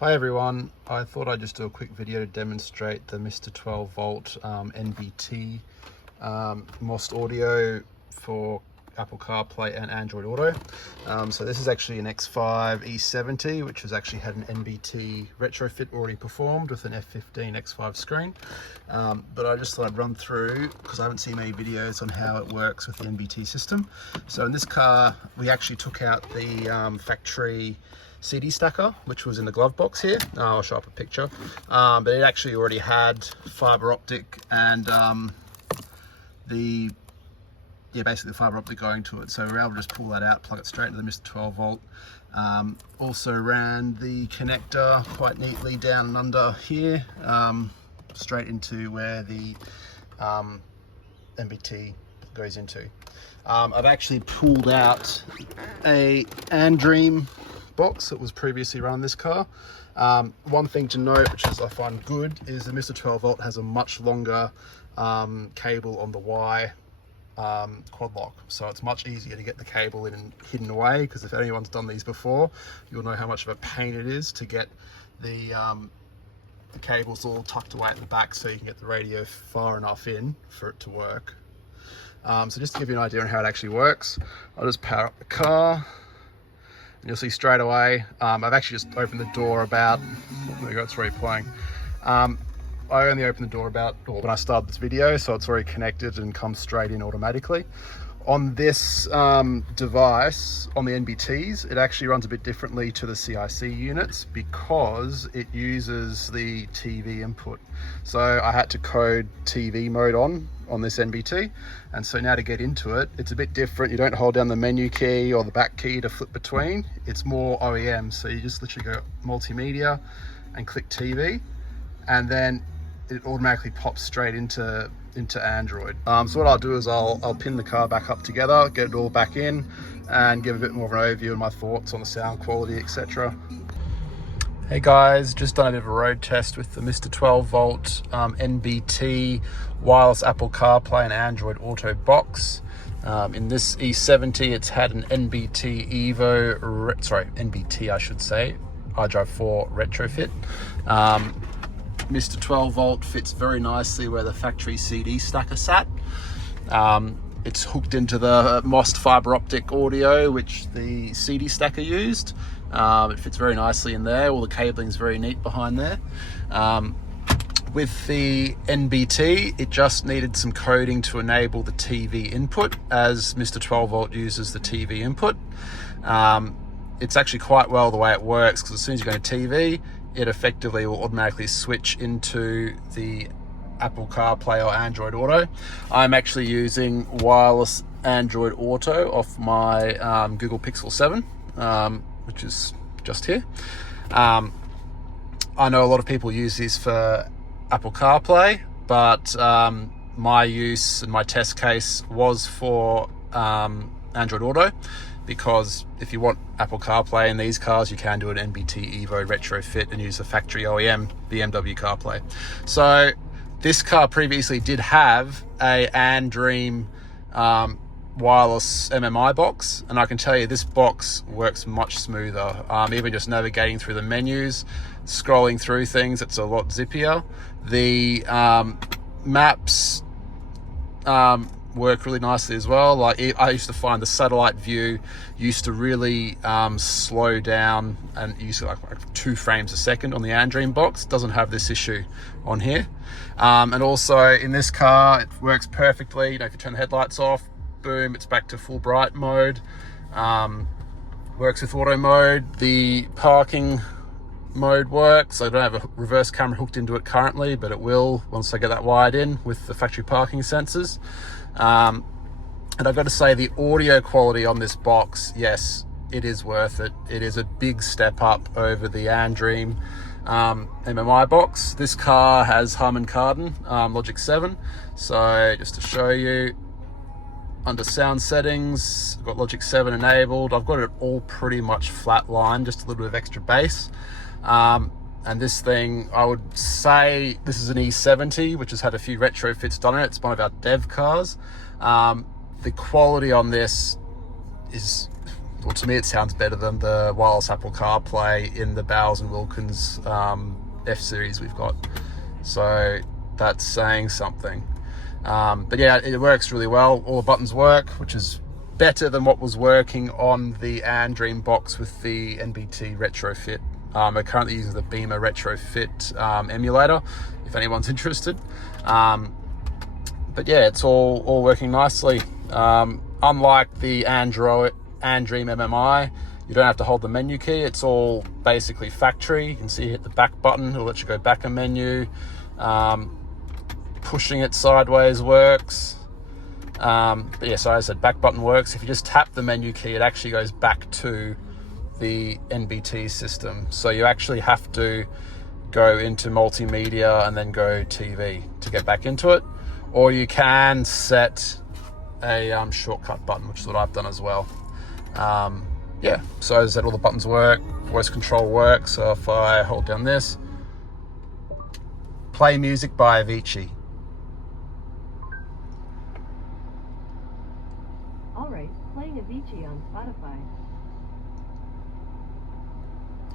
Hi everyone, I thought I'd just do a quick video to demonstrate the Mr12Volt NBT MOST audio for Apple Carplay and Android Auto. So this is actually an X5 E70, which has actually had an NBT retrofit already performed with an F15 X5 screen. But I just thought I'd run through, because I haven't seen many videos on how it works with the NBT system. So in this car, we actually took out the factory CD stacker, which was in the glove box here. I'll show up a picture. But it actually already had fiber optic and basically the fiber optic going to it. So we're able to just pull that out, plug it straight into the Mr12Volt. Also ran the connector quite neatly down and under here, straight into where the NBT goes into. I've actually pulled out a Andream box that was previously run in this car. One thing to note, which is I find good, is the Mr12Volt has a much longer cable on the Y quad lock, so it's much easier to get the cable in and hidden away, because if anyone's done these before, you'll know how much of a pain it is to get the cables all tucked away at the back so you can get the radio far enough in for it to work. So just to give you an idea on how it actually works, I'll just power up the car. You'll see straight away, I've actually just opened the door about, there you go, it's already playing. I only opened the door about when I started this video, so it's already connected and comes straight in automatically. On this device, on the NBTs, it actually runs a bit differently to the CIC units because it uses the TV input. So I had to code TV mode on this NBT, and so now to get into it, it's a bit different. You don't hold down the menu key or the back key to flip between. It's more OEM, so you just literally go multimedia and click TV, and then it automatically pops straight into Android. So what I'll do is I'll pin the car back up together, get it all back in, and give a bit more of an overview of my thoughts on the sound quality, etc. Hey guys, just done a bit of a road test with the Mr12Volt NBT wireless Apple CarPlay and Android Auto box. In this E70, it's had an NBT NBT I should say, iDrive 4 retrofit. Mr12Volt fits very nicely where the factory CD stacker sat. It's hooked into the MOST fiber optic audio, which the CD stacker used. It fits very nicely in there. All the cabling is very neat behind there. With the NBT, it just needed some coding to enable the TV input, as Mr12Volt uses the TV input. It's actually quite well the way it works, because as soon as you go to TV, it effectively will automatically switch into the Apple CarPlay or Android Auto. I'm actually using wireless Android Auto off my Google Pixel 7, which is just here. I know a lot of people use this for Apple CarPlay, but my use and my test case was for Android Auto, because if you want Apple CarPlay in these cars, you can do an NBT Evo retrofit and use the factory OEM BMW CarPlay. So this car previously did have a Andream wireless MMI box, and I can tell you this box works much smoother. Even just navigating through the menus, scrolling through things, it's a lot zippier. The maps work really nicely as well. Like I used to find the satellite view used to really slow down, and use like 2 frames a second on the Andream box. Doesn't have this issue on here. And also in this car, it works perfectly. You know, if you turn the headlights off, boom, it's back to full bright mode. Works with auto mode. The parking mode works. I don't have a reverse camera hooked into it currently, but it will once I get that wired in with the factory parking sensors. And I've got to say, the audio quality on this box, yes, it is worth it. It is a big step up over the Andream MMI box. This car has Harman Kardon Logic 7. So just to show you, under sound settings, I've got Logic 7 enabled. I've got it all pretty much flat line, just a little bit of extra bass. And this thing, I would say this is an E70, which has had a few retrofits done in it. It's one of our dev cars. The quality on this is well, to me it sounds better than the wireless Apple CarPlay in the Bowers & Wilkins F series we've got. So that's saying something. But yeah, it works really well. All the buttons work, which is better than what was working on the Andream box with the NBT retrofit. We're currently using the Beamer retrofit emulator, if anyone's interested. But yeah, it's all working nicely. Unlike the Andream MMI, you don't have to hold the menu key. It's all basically factory. You can see, hit the back button, it'll let you go back a menu. Pushing it sideways works. But yeah, so as I said, back button works. If you just tap the menu key, it actually goes back to the NBT system. So you actually have to go into multimedia and then go TV to get back into it. Or you can set a shortcut button, which is what I've done as well. Yeah, so as I said, all the buttons work, voice control works. So if I hold down this, play music by Avicii. All right, playing Avicii on Spotify.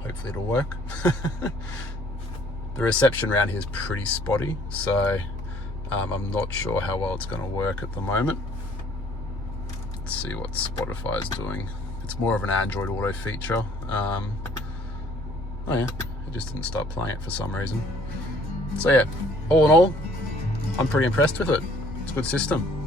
Hopefully it'll work. The reception around here is pretty spotty, so I'm not sure how well it's going to work at the moment. Let's see what Spotify is doing. It's more of an Android Auto feature. Oh yeah, it just didn't start playing it for some reason. So yeah, all in all, I'm pretty impressed with it. It's a good system.